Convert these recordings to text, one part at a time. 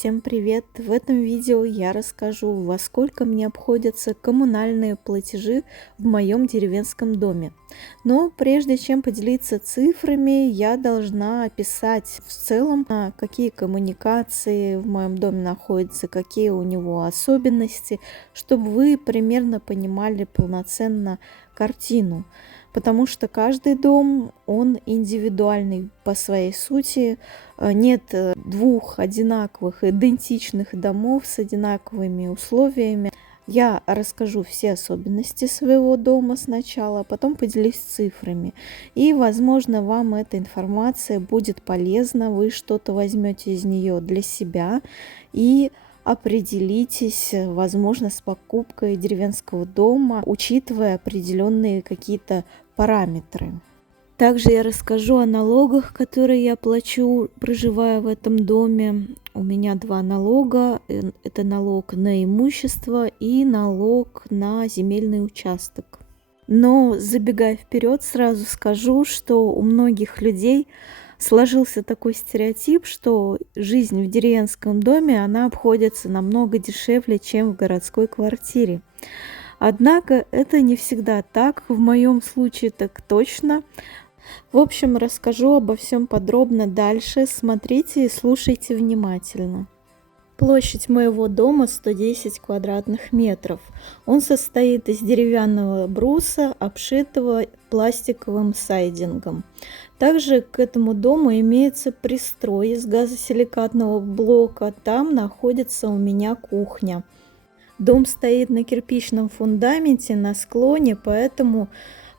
всем привет! В этом видео я расскажу, во сколько мне обходятся коммунальные платежи в моем деревенском доме. Но прежде чем поделиться цифрами, я должна описать в целом, какие коммуникации в моем доме находятся, какие у него особенности, чтобы вы примерно понимали полноценно картину. Потому что каждый дом, он индивидуальный по своей сути. Нет двух одинаковых, идентичных домов с одинаковыми условиями. Я расскажу все особенности своего дома сначала, а потом поделюсь цифрами. И, возможно, вам эта информация будет полезна, вы что-то возьмете из нее для себя и определитесь, возможно, с покупкой деревенского дома, учитывая определенные какие-то параметры. Также я расскажу о налогах, которые я плачу, проживая в этом доме. У меня два налога. Это налог на имущество и налог на земельный участок. Но, забегая вперед, сразу скажу, что у многих людей сложился такой стереотип, что жизнь в деревенском доме, она обходится намного дешевле, чем в городской квартире. Однако это не всегда так, в моем случае так точно. В общем, расскажу обо всем подробно дальше, смотрите и слушайте внимательно. Площадь моего дома 110 квадратных метров. Он состоит из деревянного бруса, обшитого пластиковым сайдингом. Также к этому дому имеется пристрой из газосиликатного блока. Там находится у меня кухня. Дом стоит на кирпичном фундаменте на склоне, поэтому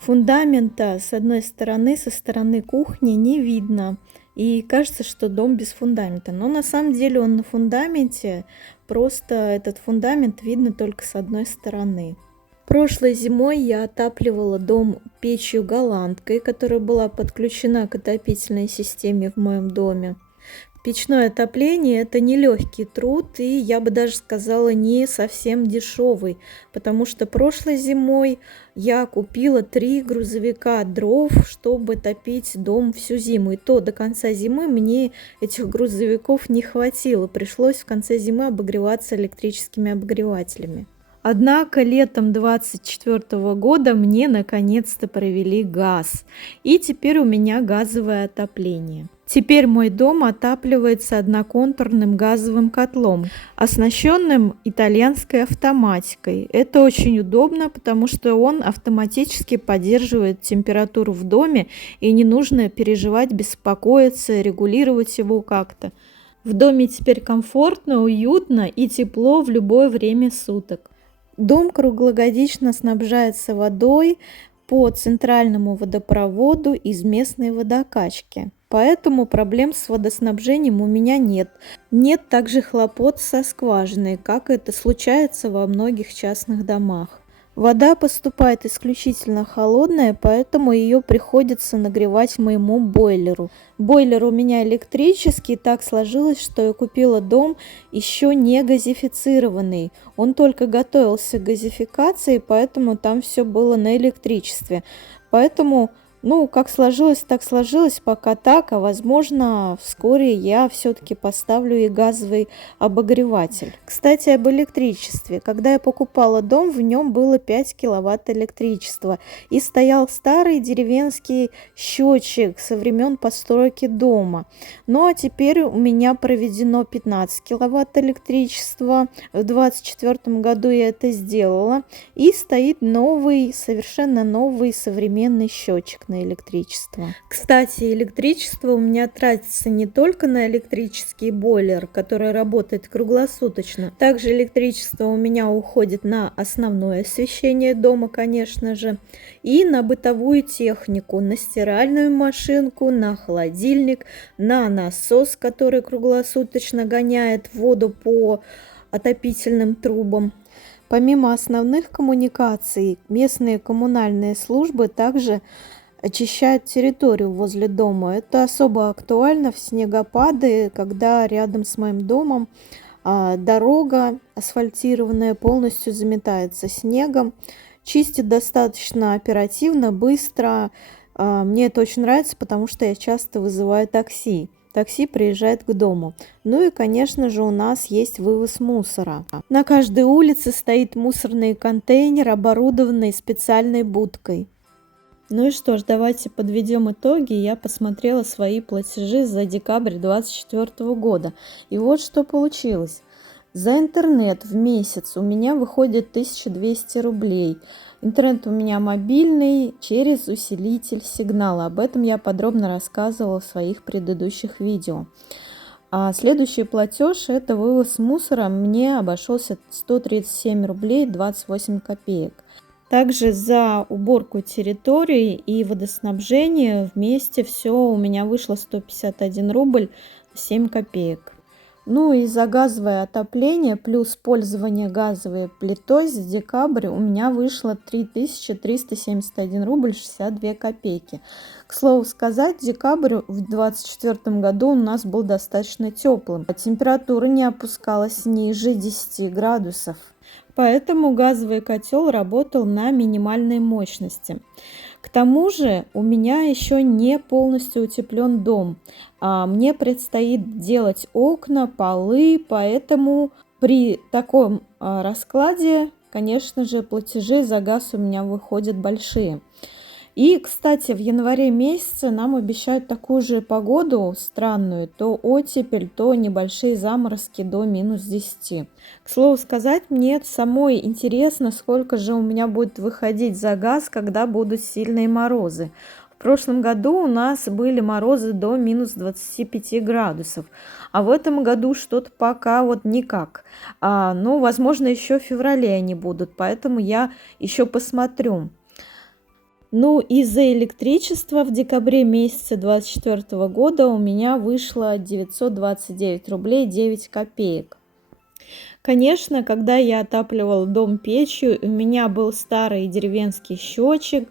фундамента с одной стороны, со стороны кухни не видно. И кажется, что дом без фундамента. Но на самом деле он на фундаменте, просто этот фундамент видно только с одной стороны. Прошлой зимой я отапливала дом печью-голландкой, которая была подключена к отопительной системе в моем доме. Печное отопление – это нелегкий труд, и я бы даже сказала, не совсем дешевый, потому что прошлой зимой я купила 3 грузовика дров, чтобы топить дом всю зиму. И то до конца зимы мне этих грузовиков не хватило, пришлось в конце зимы обогреваться электрическими обогревателями. Однако летом 2024 года мне наконец-то провели газ, и теперь у меня газовое отопление. Теперь мой дом отапливается одноконтурным газовым котлом, оснащенным итальянской автоматикой. Это очень удобно, потому что он автоматически поддерживает температуру в доме, и не нужно переживать, беспокоиться, регулировать его как-то. В доме теперь комфортно, уютно и тепло в любое время суток. Дом круглогодично снабжается водой по центральному водопроводу из местной водокачки. Поэтому проблем с водоснабжением у меня нет. Нет также хлопот со скважиной, как это случается во многих частных домах. Вода поступает исключительно холодная, поэтому ее приходится нагревать моему бойлеру. Бойлер у меня электрический, так сложилось, что я купила дом еще не газифицированный. Он только готовился к газификации, поэтому там все было на электричестве. Поэтому, как сложилось, так сложилось, пока так, а возможно, вскоре я все-таки поставлю и газовый обогреватель. Кстати, об электричестве. Когда я покупала дом, в нем было 5 киловатт электричества, и стоял старый деревенский счетчик со времен постройки дома. Ну а теперь у меня проведено 15 киловатт электричества. В 2024 году я это сделала, и стоит новый, совершенно новый современный счетчик на электричество. Кстати, электричество у меня тратится не только на электрический бойлер, который работает круглосуточно. Также электричество у меня уходит на основное освещение дома, конечно же, и на бытовую технику, на стиральную машинку, на холодильник, на насос, который круглосуточно гоняет воду по отопительным трубам. Помимо основных коммуникаций, местные коммунальные службы также очищают территорию возле дома. Это особо актуально в снегопады, когда рядом с моим домом дорога асфальтированная полностью заметается снегом. Чистит достаточно оперативно, быстро. Мне это очень нравится, потому что я часто вызываю такси. такси приезжает к дому. Ну и, конечно же, у нас есть вывоз мусора. На каждой улице стоит мусорный контейнер, оборудованный специальной будкой. Ну и что ж, давайте подведем итоги. Я посмотрела свои платежи за декабрь 2024 года. И вот что получилось. За интернет в месяц у меня выходит 1200 рублей. Интернет у меня мобильный через усилитель сигнала. Об этом я подробно рассказывала в своих предыдущих видео. А следующий платеж — это вывоз мусора. Мне обошелся 137 рублей 28 копеек. Также за уборку территории и водоснабжение вместе все у меня вышло 151 рубль 7 копеек. Ну и за газовое отопление плюс пользование газовой плитой за декабрь у меня вышло 3371 рубль 62 копейки. К слову сказать, декабрь в 2024 году у нас был достаточно теплым. Температура не опускалась ниже 10 градусов. Поэтому газовый котел работал на минимальной мощности. К тому же у меня еще не полностью утеплен дом. Мне предстоит делать окна, полы, поэтому при таком раскладе, конечно же, платежи за газ у меня выходят большие. И, кстати, в январе месяце нам обещают такую же погоду странную, то оттепель, то небольшие заморозки до -10. К слову сказать, мне самой интересно, сколько же у меня будет выходить за газ, когда будут сильные морозы. В прошлом году у нас были морозы до -25 градусов, а в этом году что-то пока вот никак. Ну, возможно, еще в феврале они будут, поэтому я еще посмотрю. Ну и за электричество в декабре месяце 2024 года у меня вышло 929 рублей 9 копеек. Конечно, когда я отапливала дом печью, у меня был старый деревенский счетчик,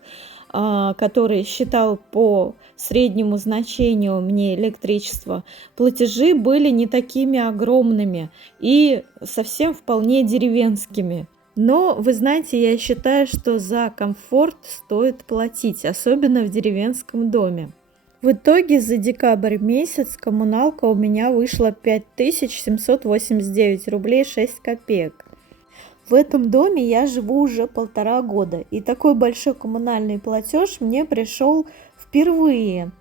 который считал по среднему значению мне электричество. Платежи были не такими огромными и совсем вполне деревенскими. Но, вы знаете, я считаю, что за комфорт стоит платить, особенно в деревенском доме. В итоге за декабрь месяц коммуналка у меня вышла 5789 рублей 6 копеек. В этом доме я живу уже 1,5 года, и такой большой коммунальный платеж мне пришел впервые.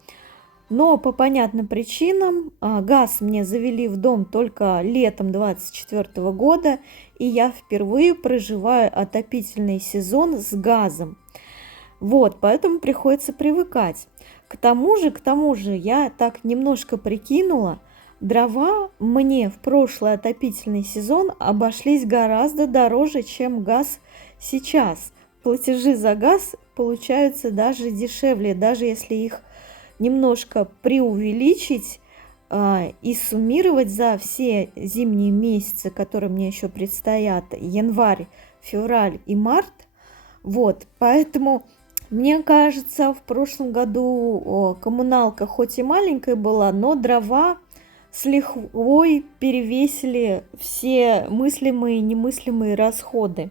Но по понятным причинам газ мне завели в дом только летом 2024 года, и я впервые проживаю отопительный сезон с газом. Вот, поэтому приходится привыкать. К тому же, я так немножко прикинула, дрова мне в прошлый отопительный сезон обошлись гораздо дороже, чем газ сейчас. Платежи за газ получаются даже дешевле, даже если их немножко преувеличить и суммировать за все зимние месяцы, которые мне еще предстоят, январь, февраль и март. Вот, поэтому мне кажется, в прошлом году коммуналка хоть и маленькая была, но дрова с лихвой перевесили все мыслимые и немыслимые расходы.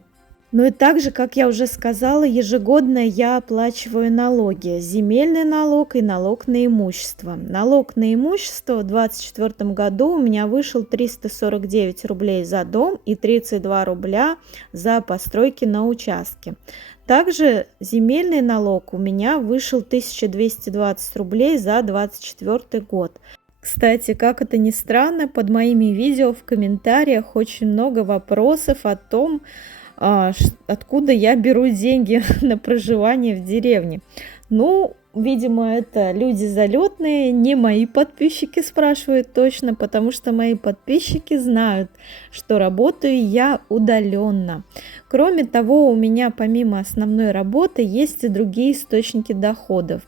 Ну и также, как я уже сказала, ежегодно я оплачиваю налоги. Земельный налог и налог на имущество. Налог на имущество в 2024 году у меня вышел 349 рублей за дом и 32 рубля за постройки на участке. Также земельный налог у меня вышел 1220 рублей за 2024 год. Кстати, как это ни странно, под моими видео в комментариях очень много вопросов о том, откуда я беру деньги на проживание в деревне. Ну, видимо, это люди залетные, не мои подписчики спрашивают точно, потому что мои подписчики знают, что работаю я удаленно. Кроме того, у меня помимо основной работы есть и другие источники доходов.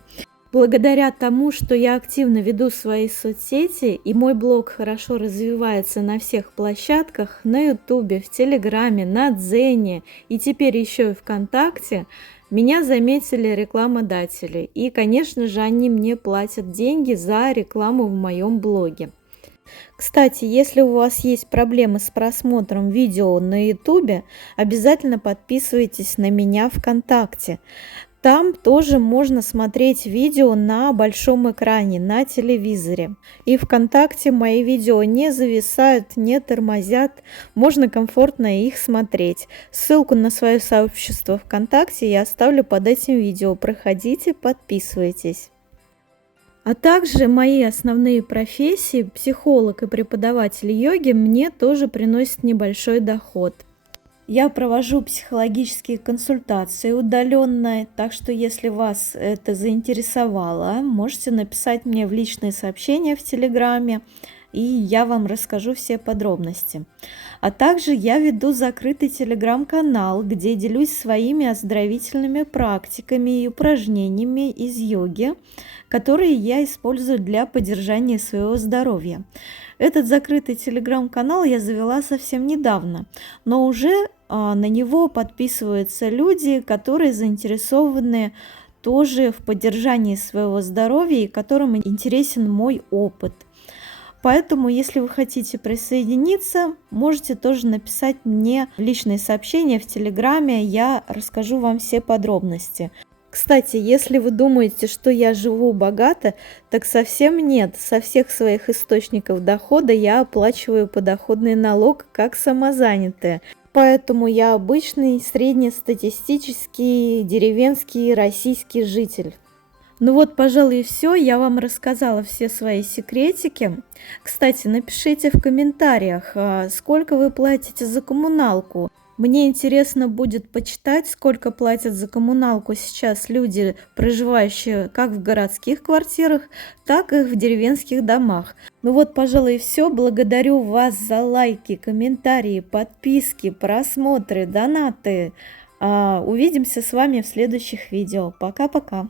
Благодаря тому, что я активно веду свои соцсети и мой блог хорошо развивается на всех площадках, на Ютубе, в Телеграме, на Дзене и теперь еще и ВКонтакте, меня заметили рекламодатели. И, конечно же, они мне платят деньги за рекламу в моем блоге. Кстати, если у вас есть проблемы с просмотром видео на Ютубе, обязательно подписывайтесь на меня ВКонтакте. Там тоже можно смотреть видео на большом экране, на телевизоре. И ВКонтакте мои видео не зависают, не тормозят, можно комфортно их смотреть. Ссылку на свое сообщество ВКонтакте я оставлю под этим видео. Проходите, подписывайтесь. А также мои основные профессии, психолог и преподаватель йоги, мне тоже приносят небольшой доход. Я провожу психологические консультации удаленно, так что если вас это заинтересовало, можете написать мне в личные сообщения в Телеграме, и я вам расскажу все подробности. А также я веду закрытый телеграм-канал, где делюсь своими оздоровительными практиками и упражнениями из йоги, которые я использую для поддержания своего здоровья. Этот закрытый телеграм-канал я завела совсем недавно, но уже на него подписываются люди, которые заинтересованы тоже в поддержании своего здоровья и которым интересен мой опыт. Поэтому, если вы хотите присоединиться, можете тоже написать мне в личные сообщения в Телеграме, я расскажу вам все подробности. Кстати, если вы думаете, что я живу богато, так совсем нет. Со всех своих источников дохода я оплачиваю подоходный налог как самозанятая. Поэтому я обычный среднестатистический деревенский российский житель. Ну вот, пожалуй, и все. Я вам рассказала все свои секретики. Кстати, напишите в комментариях, сколько вы платите за коммуналку. Мне интересно будет почитать, сколько платят за коммуналку сейчас люди, проживающие как в городских квартирах, так и в деревенских домах. Ну вот, пожалуй, и все. Благодарю вас за лайки, комментарии, подписки, просмотры, донаты. Увидимся с вами в следующих видео. Пока-пока.